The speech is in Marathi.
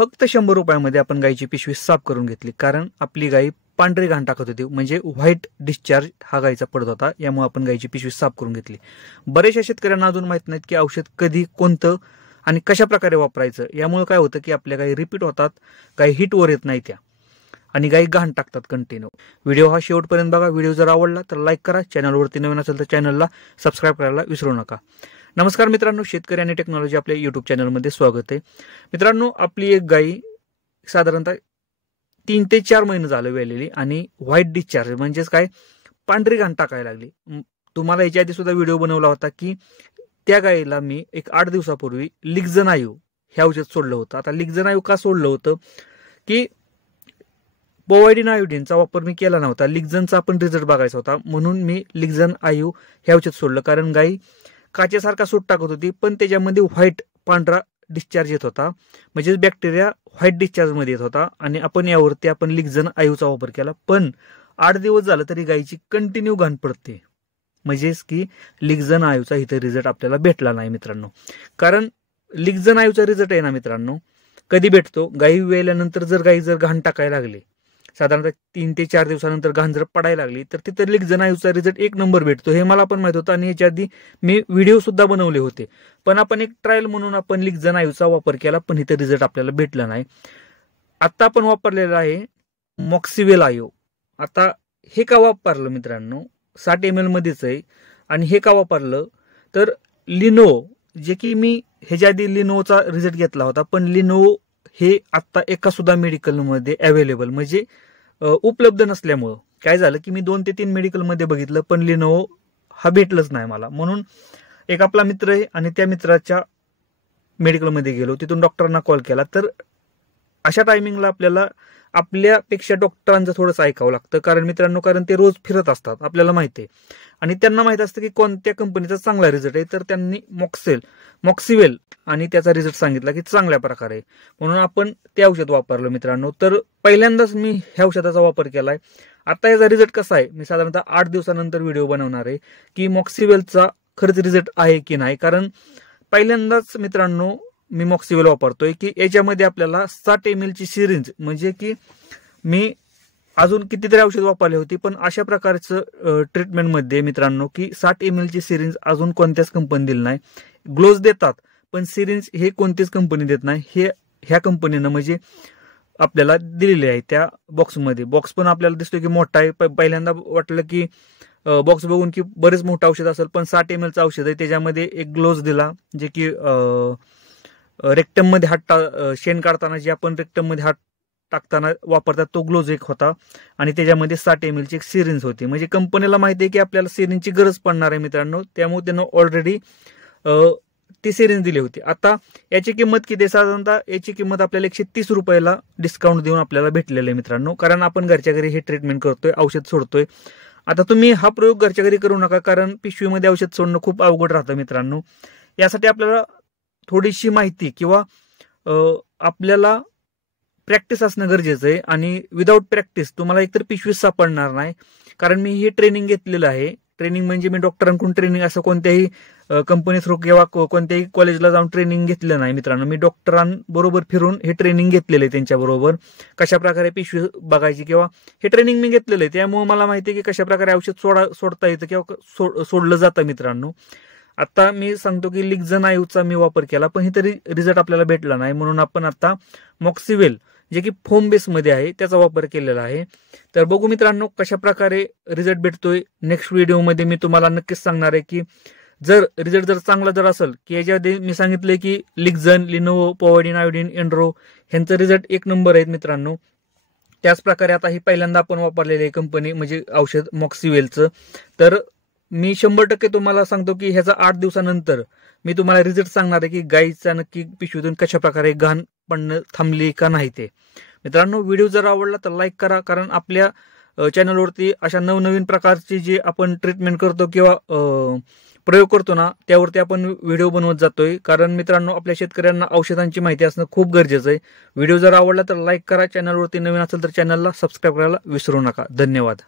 फक्त 100 रुपयामध्ये आपण गायीची पिशवी साफ करून घेतली, कारण आपली गाय पांढरी घाण टाकत होती, म्हणजे व्हाईट डिस्चार्ज हा गायीचा पडत होता, यामुळे आपण गायीची पिशवी साफ करून घेतली। बरेचशा शेतकऱ्यांना अजून माहित नाहीत की औषध कधी कोणतं आणि कशा प्रकारे वापरायचं। यामुळे काय होतं की आपल्या गायी रिपीट होतात, गायी हिटवर येत नाही त्या, आणि गायी घाण टाकतात कंटिन्यू। व्हिडिओ हा शेवटपर्यंत बघा। व्हिडिओ जर आवडला तर लाईक करा, चॅनलवरती नवीन असेल तर चॅनलला सबस्क्राईब करायला विसरू नका। नमस्कार मित्रांनो, शेतकरी आणि टेक्नॉलॉजी आपल्या युट्यूब चॅनलमध्ये स्वागत आहे। मित्रांनो, आपली एक गाय साधारणतः 3 ते 4 महिने झाले वेलेली आणि व्हाईट डिस्चार्ज म्हणजेच काय पांढरी घाण टाकायला लागली। तुम्हाला याच्या आधी सुद्धा व्हिडिओ बनवला होता की त्या गायीला मी एक 8 दिवसापूर्वी लिक्झनायू हे औषध सोडलं होतं। आता लिक्झनायू का सोडलं होतं की पोव्हायडीन आयोडीनचा वापर मी केला नव्हता, लिक्झनचा आपण रिझल्ट बघायचा होता, म्हणून मी लिक्झन आयू हे औषध सोडलं। कारण गायी काचेसारखा सूट टाकत होती, पण त्याच्यामध्ये व्हाईट पांढरा डिस्चार्ज येत होता, म्हणजे बॅक्टेरिया व्हाईट डिस्चार्ज मध्ये येत होता, आणि आपण यावरती आपण लिक्झन आयूचा वापर केला। पण 8 दिवस झालं तरी गायीची कंटिन्यू घाण पडते, म्हणजेच की लिक्झन आयूचा इथे रिझल्ट आपल्याला भेटला नाही मित्रांनो। कारण लिक्झन आयूचा रिझल्ट आहे ना मित्रांनो, कधी भेटतो, गायी वेल्यानंतर जर गायी घाण टाकायला लागली, साधारणतः 3 ते 4 दिवसानंतर घाण जर पडायला लागली, तर तिथे लिक्झन आयूचा रिझल्ट 1 नंबर भेटतो। हे मला पण माहित होतं आणि याच्या आधी मी व्हिडिओ सुद्धा बनवले होते, पण आपण एक ट्रायल म्हणून आपण लिक्झन आयूचा वापर केला, पण इथे रिझल्ट आपल्याला भेटला नाही। आता आपण वापरलेला आहे मॉक्सिवेल आयू। आता हे का वापरलं मित्रांनो, 60 ml मध्येच आहे, आणि हे का वापरलं तर लिनो, जे की मी ह्याच्या आधी लिनोचा रिझल्ट घेतला होता, पण लिनो हे आता एका सुद्धा मेडिकलमध्ये अवेलेबल म्हणजे उपलब्ध नसल्यामुळं काय झालं की मी 2 ते 3 मेडिकलमध्ये बघितलं, पण लिनो हा भेटलंच नाही मला। म्हणून एक आपला मित्र आहे आणि त्या मित्राच्या मेडिकलमध्ये गेलो, तिथून डॉक्टरांना कॉल केला। तर अशा टायमिंगला आपल्याला आपल्यापेक्षा डॉक्टरांचं थोडंसं ऐकावं लागतं, कारण मित्रांनो, कारण ते रोज फिरत असतात, आपल्याला माहिती आहे, आणि त्यांना माहित असतं की कोणत्या कंपनीचा चांगला रिझल्ट आहे। तर त्यांनी मॉक्सिवेल आणि त्याचा रिझल्ट सांगितला की चांगल्या प्रकारे, म्हणून आपण ते औषध वापरलं मित्रांनो। तर पहिल्यांदाच मी ह्या औषधाचा वापर केलाय। आता याचा रिझल्ट कसा आहे, मी साधारणतः 8 दिवसानंतर व्हिडिओ बनवणार आहे की मॉक्सिवेलचा खरंच रिझल्ट आहे की नाही। कारण पहिल्यांदाच मित्रांनो मी मॉक्सिवेल वापरतोय की याच्यामध्ये आपल्याला 60 ml ची सिरिंज, म्हणजे की मी अजून कितीतरी औषध वापरली होती, पण अशा प्रकारचं ट्रीटमेंटमध्ये मित्रांनो की 60 ml ची सिरिंज अजून कोणत्याच कंपनी दिली नाही। ग्लोव्ज देतात, पण सिरिंज हे कोणतीच कंपनी देत नाही। हे ह्या कंपनीनं म्हणजे आपल्याला दिलेली आहे त्या बॉक्समध्ये। बॉक्स पण आपल्याला दिसतोय की मोठा आहे, पहिल्यांदा वाटलं की बॉक्स बघून की बरेच मोठं औषध असेल, पण 60 ml चं औषध आहे। त्याच्यामध्ये एक ग्लोव्ज दिला, जे की रेक्टम मध्ये हात शेण काढताना जे आपण रेक्टम मध्ये हात टाकताना वापरतात तो ग्लोव्ज एक होता, आणि त्याच्यामध्ये 60 ml ची एक सिरिंज होती। म्हणजे कंपनीला माहिती आहे की आपल्याला सिरिंजची गरज पडणार आहे मित्रांनो, त्यामुळे त्यांना ऑलरेडी ती सिरिंज दिली होती। आता याची किंमत किती, साधारणतः याची किंमत आपल्याला 130 रुपयाला डिस्काउंट देऊन आपल्याला भेटलेलं आहे मित्रांनो, कारण आपण घरच्या घरी हे ट्रीटमेंट करतोय, औषध सोडतोय। आता तुम्ही हा प्रयोग घरच्या घरी करू नका, कारण पिशवीमध्ये औषध सोडणं खूप अवघड राहतं मित्रांनो। यासाठी आपल्याला थोडीशी माहिती किंवा आपल्याला प्रॅक्टिस असणं गरजेचं आहे, आणि विदाऊट प्रॅक्टिस तुम्हाला एकतर पिशवी सापडणार नाही। कारण मी हे ट्रेनिंग घेतलेलं आहे, ट्रेनिंग म्हणजे मी डॉक्टरांकडून ट्रेनिंग असं कोणत्याही कंपनी थ्रू किंवा कोणत्याही कॉलेजला जाऊन ट्रेनिंग घेतलं नाही मित्रांनो। मी डॉक्टरांबरोबर फिरून हे ट्रेनिंग घेतलेलं आहे, त्यांच्याबरोबर कशा प्रकारे पिशवी बघायची किंवा हे ट्रेनिंग मी घेतलेलं आहे, त्यामुळे मला माहिती आहे की कशा प्रकारे औषध सोडता येतं किंवा सोडलं जातं मित्रांनो। आता मी सांगतो की लिक्झन आयूचा मी वापर केला, पण ही तरी रिझल्ट आपल्याला भेटला नाही, म्हणून आपण आता मॉक्सिवेल, जे की फोम बेस मध्ये आहे, त्याचा वापर केलेला आहे। तर बघू मित्रांनो कशा प्रकारे रिझल्ट भेटतोय। नेक्स्ट व्हिडिओमध्ये मी तुम्हाला नक्कीच सांगणार आहे की जर रिझल्ट चांगला असेल, की याच्यामध्ये मी सांगितलंय की लिक्झन, लिनो, पोव्हायडीन आयोडीन, एंड्रो ह्यांचं रिझल्ट 1 नंबर आहेत मित्रांनो। त्याच प्रकारे आता ही पहिल्यांदा आपण वापरलेली कंपनी म्हणजे औषध मॉक्सिवेलचं। तर मी 100% तुम्हाला सांगतो की ह्याचा 8 दिवसानंतर मी तुम्हाला रिझल्ट सांगणार आहे की गायीचा नक्की पिशवीतून कशा प्रकारे घाण पडणं थांबली का नाही ते। मित्रांनो, व्हिडिओ जर आवडला तर लाईक करा, कारण आपल्या चॅनलवरती अशा नवनवीन प्रकारची जे आपण ट्रीटमेंट करतो किंवा प्रयोग करतो ना, त्यावरती आपण व्हिडिओ बनवत जातोय। कारण मित्रांनो, आपल्या शेतकऱ्यांना औषधांची माहिती असणं खूप गरजेचं आहे। व्हिडिओ जर आवडला तर लाईक करा, चॅनलवरती नवीन असेल तर चॅनलला सबस्क्राईब करायला विसरू नका। धन्यवाद।